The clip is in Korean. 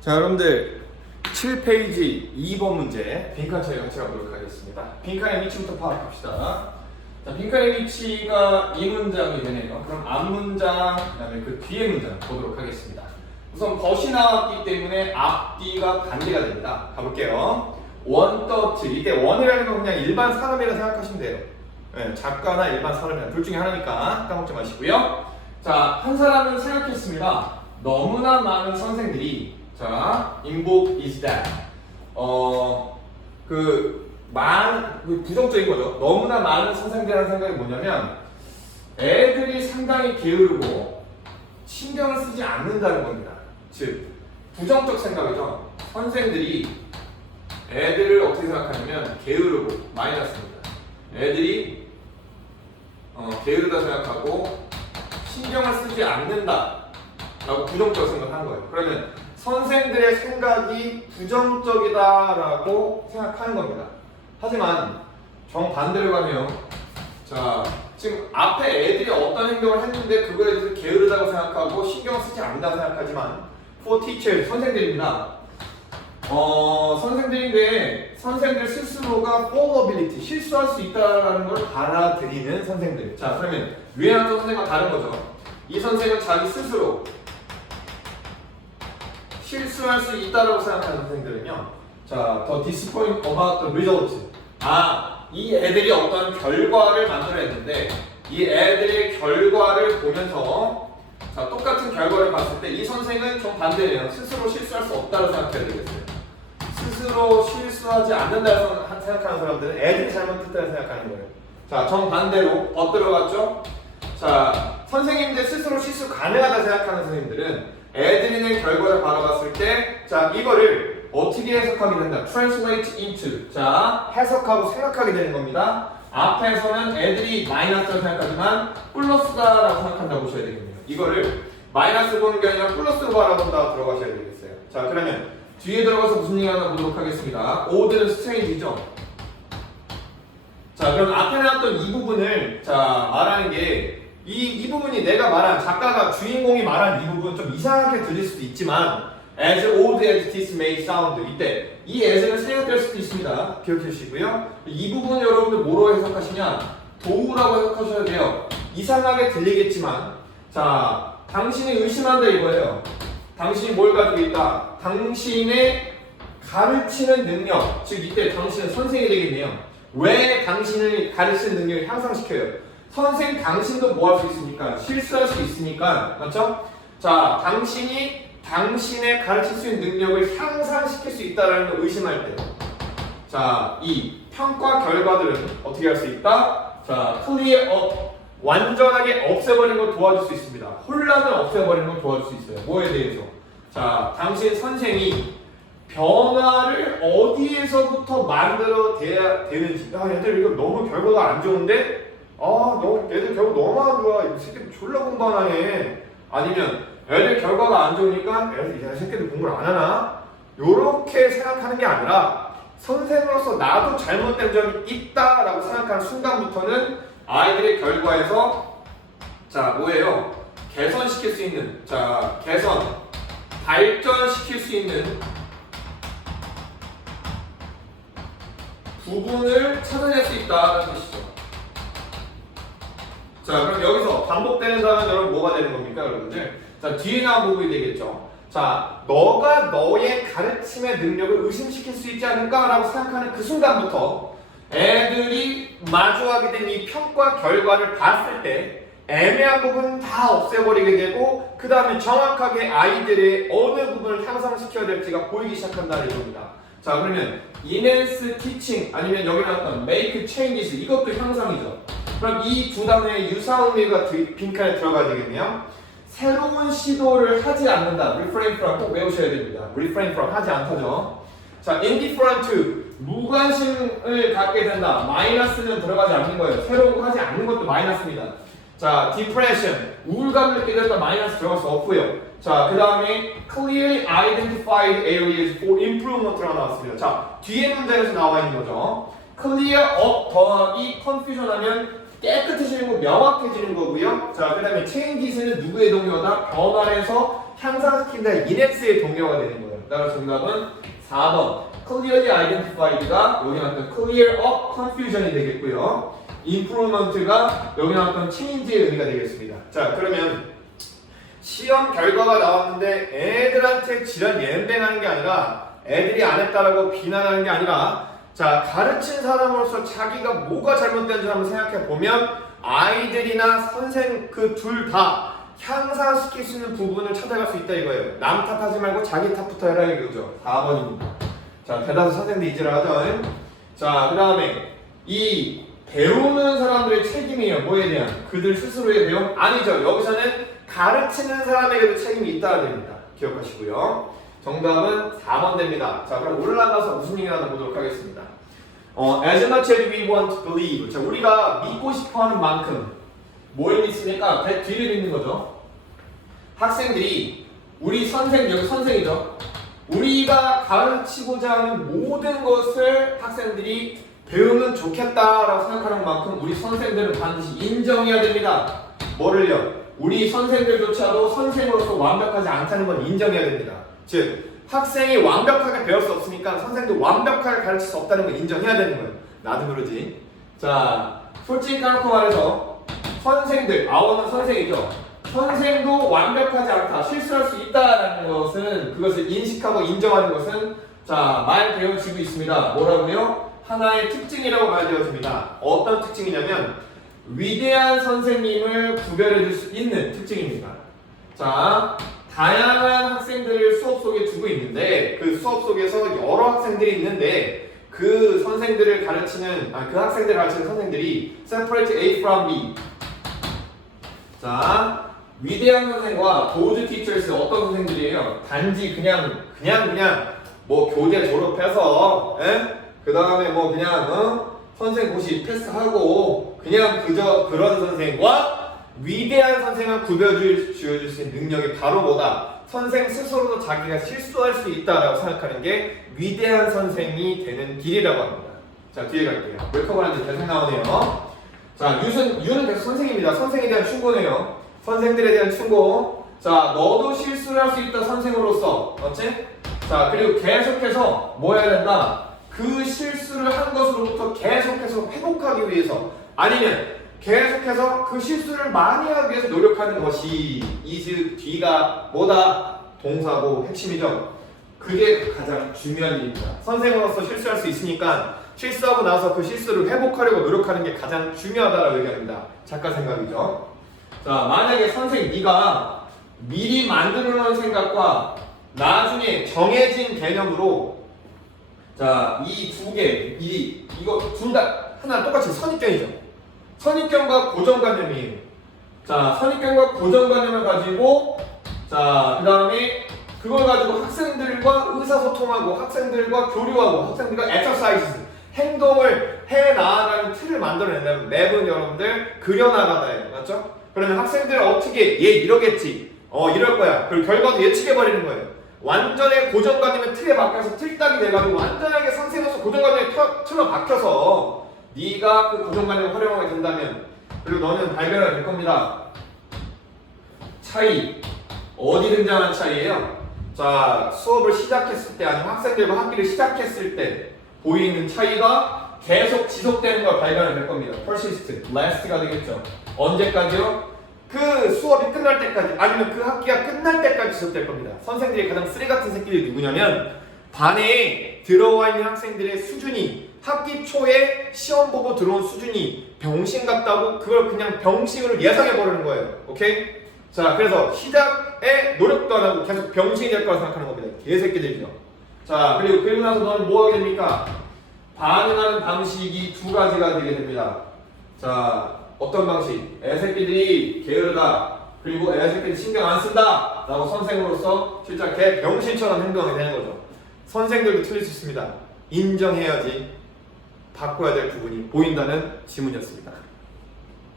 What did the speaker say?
자, 여러분들 7페이지 2번 문제 빈칸 처리 같이 가보도록 하겠습니다. 빈칸의 위치부터 파악합시다. 자, 빈칸의 위치가 이 문장이 되네요. 그럼 앞 문장, 그 다음에 그 뒤에 문장 보도록 하겠습니다. 우선 벗이 나왔기 때문에 앞뒤가 반대가 됩니다. 가볼게요. 원더트 이때 원이라는 건 그냥 일반 사람이라 생각하시면 돼요. 네, 작가나 일반 사람이나 둘 중에 하나니까 까먹지 마시고요. 자, 한 사람은 생각했습니다. 너무나 많은 선생들이 자, 인복 is that 어, 그, 만, 그 부정적인 거죠. 너무나 많은 선생들이라는 생각이 뭐냐면 애들이 상당히 게으르고 신경을 쓰지 않는다는 겁니다. 즉, 부정적 생각이죠. 선생들이 애들을 어떻게 생각하냐면 게으르고 마이너스입니다. 애들이 어, 게으르다 생각하고 신경을 쓰지 않는다 라고 부정적 생각을 한 거예요. 그러면 선생들의 생각이 부정적이다라고 생각하는 겁니다. 하지만 정반대로 가면 자 지금 앞에 애들이 어떤 행동을 했는데 그거에 대해서 게으르다고 생각하고 신경 쓰지 않는다고 생각하지만 for teacher 선생들입니다. 어 선생들인데 선생들 스스로가 fallibility 실수할 수 있다라는 걸 받아들이는 선생들. 자 그러면 나온 선생과 다른 거죠. 이 선생은 자기 스스로 실수할 수 있다라고 생각하는 선생들은요. 자, 더 disappoint about the result. 아, 이 애들이 어떤 결과를 만들어냈는데 이 애들의 결과를 보면서 자, 똑같은 결과를 봤을 때 이 선생은 좀 반대예요. 스스로 실수할 수 없다고 생각해야 되겠어요. 스스로 실수하지 않는다고 생각하는 사람들은 애들이 잘못했다고 생각하는 거예요. 자, 정반대로 엇들어갔죠? 자, 선생님들 스스로 실수 가능하다 생각하는 선생님들은 낸 결과를 바라봤을 때, 자, 이거를 어떻게 해석하게 된다? translate into. 자, 해석하고 생각하게 되는 겁니다. 앞에서는 애들이 마이너스라고 생각하지만 플러스다라고 생각한다고 보셔야 되겠네요. 이거를 마이너스 보는 게 아니라 플러스로 바라본다 들어가셔야 되겠어요. 자, 그러면 뒤에 들어가서 무슨 얘기 하나 보도록 하겠습니다. 오드는 스트레인지죠. 자, 그럼 앞에 나왔던 이 부분을 자 말하는 게 이 이 부분이 내가 말한 작가가 주인공이 말한 이 부분 좀 이상하게 들릴 수도 있지만 as old as this may sound 이때 이 as는 생략될 수도 있습니다. 기억해 주시고요. 이 부분 여러분들 뭐로 해석하시냐 도우라고 해석하셔야 돼요. 이상하게 들리겠지만 자 당신이 의심한다 이거예요. 당신이 뭘 가지고 있다? 당신의 가르치는 능력, 즉 이때 당신은 선생이 되겠네요. 왜 당신을 가르치는 능력을 향상시켜요? 선생 당신도 뭐 할 수 있습니까? 실수할 수 있으니까 맞죠? 자, 당신이 당신의 가르칠 수 있는 능력을 향상시킬 수 있다라는 걸 의심할 때, 자, 이 평가 결과들은 어떻게 할 수 있다? 자, clear up, 완전하게 없애버리는 걸 도와줄 수 있습니다. 혼란을 없애버리는 걸 도와줄 수 있어요. 뭐에 대해서? 자, 당신 선생이 변화를 어디에서부터 만들어내야 되는지. 야, 얘들 이거 너무 결과가 안 좋은데? 아, 너 애들 결과 너무 안 좋아. 이 새끼들 졸라 공부 안 하네. 아니면 애들 결과가 안 좋으니까 애들 이 새끼들 공부를 안 하나? 요렇게 생각하는 게 아니라 선생으로서 나도 잘못된 점이 있다라고 생각하는 순간부터는 아이들의 결과에서 자 뭐예요? 개선시킬 수 있는 자 개선 발전시킬 수 있는 부분을 찾아낼 수 있다는 뜻이죠. 자, 그럼 여기서 반복되는 단어는 여러분 뭐가 되는 겁니까, 여러분들? 자, 뒤에 나온 부분이 되겠죠. 자, 너가 너의 가르침의 능력을 의심시킬 수 있지 않을까라고 생각하는 그 순간부터 애들이 마주하게 된 이 평가 결과를 봤을 때 애매한 부분은 다 없애버리게 되고 그 다음에 정확하게 아이들의 어느 부분을 향상시켜야 될지가 보이기 시작한다는 겁니다. 자 그러면 enhance teaching 아니면 여기 나왔던 make changes 이것도 향상이죠. 그럼 이 두 단어의 유사의미가 드- 빈칸에 들어가야 되겠네요. 새로운 시도를 하지 않는다. refrain from 꼭 외우셔야 됩니다. refrain from 하지 않다죠. 자, indifferent 무관심을 갖게 된다. 마이너스는 들어가지 않는 거예요. 새로운 거 하지 않는 것도 마이너스입니다. 자, depression 우울감을 느끼게 된다. 마이너스 들어갈 수 없고요. 자, 그 다음에 clearly identified areas for improvement라고 나왔습니다. 자, 뒤에 문장에서 나와 있는 거죠. clear up 더하기 confusion 하면 깨끗해지는 거, 명확해지는 거고요. 자, 그 다음에 체인지스는 누구의 동요다? 변화해서 향상시킨다. 이넥스의 동요가 되는 거예요. 따라서 정답은 4번. clearly identified가 여기 나왔던 clear up confusion이 되겠고요. improvement가 여기 나왔던 change의 의미가 되겠습니다. 자, 그러면 시험 결과가 나왔는데 애들한테 지랄 연뱅하는 게 아니라 애들이 안 했다라고 비난하는 게 아니라 자 가르친 사람으로서 자기가 뭐가 잘못된지 한번 생각해 보면 아이들이나 선생 그 둘 다 향상시킬 수 있는 부분을 찾아갈 수 있다 이거예요. 남 탓하지 말고 자기 탓부터 해라 이거죠. 4번입니다. 자 대다수 선생님들 이제를 하죠. 자 그 다음에 이 배우는 사람들의 책임이에요. 뭐에 대한 그들 스스로의 배움 아니죠. 여기서는 가르치는 사람에게도 책임이 있다야 됩니다. 기억하시고요. 정답은 4번 됩니다. 자, 그럼 올라가서 무슨 얘기 하나 보도록 하겠습니다. 어, as much as we want to believe. 자, 우리가 믿고 싶어 하는 만큼 뭘 믿습니까? 배 뒤를 믿는 거죠. 학생들이 우리 선생, 여기 선생이죠. 우리가 가르치고자 하는 모든 것을 학생들이 배우면 좋겠다라고 생각하는 만큼 우리 선생들은 반드시 인정해야 됩니다. 뭐를요? 우리 선생들조차도 선생으로서 완벽하지 않다는 걸 인정해야 됩니다. 즉 학생이 완벽하게 배울 수 없으니까 선생도 완벽하게 가르칠 수 없다는 걸 인정해야 되는 거예요. 나도 그러지. 자, 솔직히 까놓고 말해서 선생들, 아워는 선생이죠. 선생도 완벽하지 않다, 실수할 수 있다라는 것은 그것을 인식하고 인정하는 것은 자, 말 배워지고 있습니다. 뭐라고요? 하나의 특징이라고 말되어집니다. 어떤 특징이냐면 위대한 선생님을 구별해 줄 수 있는 특징입니다. 자, 다양한 학생들을 수업 속에 두고 있는데 그 수업 속에서 여러 학생들이 있는데 그 선생들을 가르치는 아, 그 학생들을 가르치는 선생들이 separate A from B. 자, 위대한 선생과 도즈 티처스 어떤 선생들이에요? 단지 그냥 그냥 그냥 뭐 교대 졸업해서 그 다음에 뭐 그냥 어? 선생 고시 패스하고 그냥 그저 그런 선생과 위대한 선생을 구별줄 지어줄 수 있는 능력이 바로 뭐다? 선생 스스로도 자기가 실수할 수 있다라고 생각하는 게 위대한 선생이 되는 길이라고 합니다. 자 뒤에 갈게요. 웰컴하는데 계속 나오네요. 자 유는 유는 계속 선생입니다. 선생에 대한 충고네요. 선생들에 대한 충고. 자 너도 실수를 할 수 있다 선생으로서, 맞지? 자 그리고 계속해서 뭐 해야 된다? 그 실수를 한 것으로부터 계속해서 회복하기 위해서 아니면 계속해서 그 실수를 많이 하기 위해서 노력하는 것이 이즈 뒤가 뭐다 동사고 핵심이죠. 그게 가장 중요한 일입니다. 선생으로서 실수할 수 있으니까 실수하고 나서 그 실수를 회복하려고 노력하는 게 가장 중요하다라고 얘기합니다. 작가 생각이죠. 자 만약에 선생 네가 미리 만들어 놓은 생각과 나중에 정해진 개념으로 자, 이 두 개, 이 이거 둘 다 하나 똑같이 선입견이죠. 선입견과 고정관념이에요. 자, 선입견과 고정관념을 가지고 자, 그 다음에 그걸 가지고 학생들과 의사소통하고 학생들과 교류하고 학생들과 엑서사이즈 행동을 해 나아가는 틀을 만들어낸다면 맵은 여러분들 그려나가다예요. 맞죠? 그러면 학생들 어떻게 얘 이러겠지. 어, 이럴 거야. 그리고 결과도 예측해 버리는 거예요. 완전히 고정관념의 틀에 박혀서 틀딱이 돼가지고 완전하게 선생으로서 고정관념에 틀- 틀어 박혀서 네가 그 고정관념을 활용하게 된다면 그리고 너는 발견을 될 겁니다. 차이 어디 등장하는 차이예요? 자 수업을 시작했을 때 아니면 학생들과 학기를 시작했을 때 보이는 차이가 계속 지속되는 걸 발견을 될 겁니다. persist, last가 되겠죠. 언제까지요? 그 수업이 끝날 때까지 아니면 그 학기가 끝날 때까지 지속될 겁니다. 선생들이 가장 쓰레 같은 새끼들이 누구냐면 반 에 들어와 있는 학생들의 수준이 학기 초에 시험 보고 들어온 수준이 병신 같다고 그걸 그냥 병신으로 예상해 버리는 거예요. 오케이? 자, 그래서 시작에 노력도 안 하고 계속 병신이 될 거라 생각하는 겁니다. 개새끼들이죠. 자, 그리고 그리고 나서 너는 뭐 하게 됩니까? 반응하는 방식이 두 가지가 되게 됩니다. 자, 어떤 방식? 애새끼들이 게으르다. 그리고 애새끼들 신경 안 쓴다. 라고 선생으로서 진짜 개 병신처럼 행동하게 되는 거죠. 선생들도 틀릴 수 있습니다. 인정해야지 바꿔야 될 부분이 보인다는 지문이었습니다.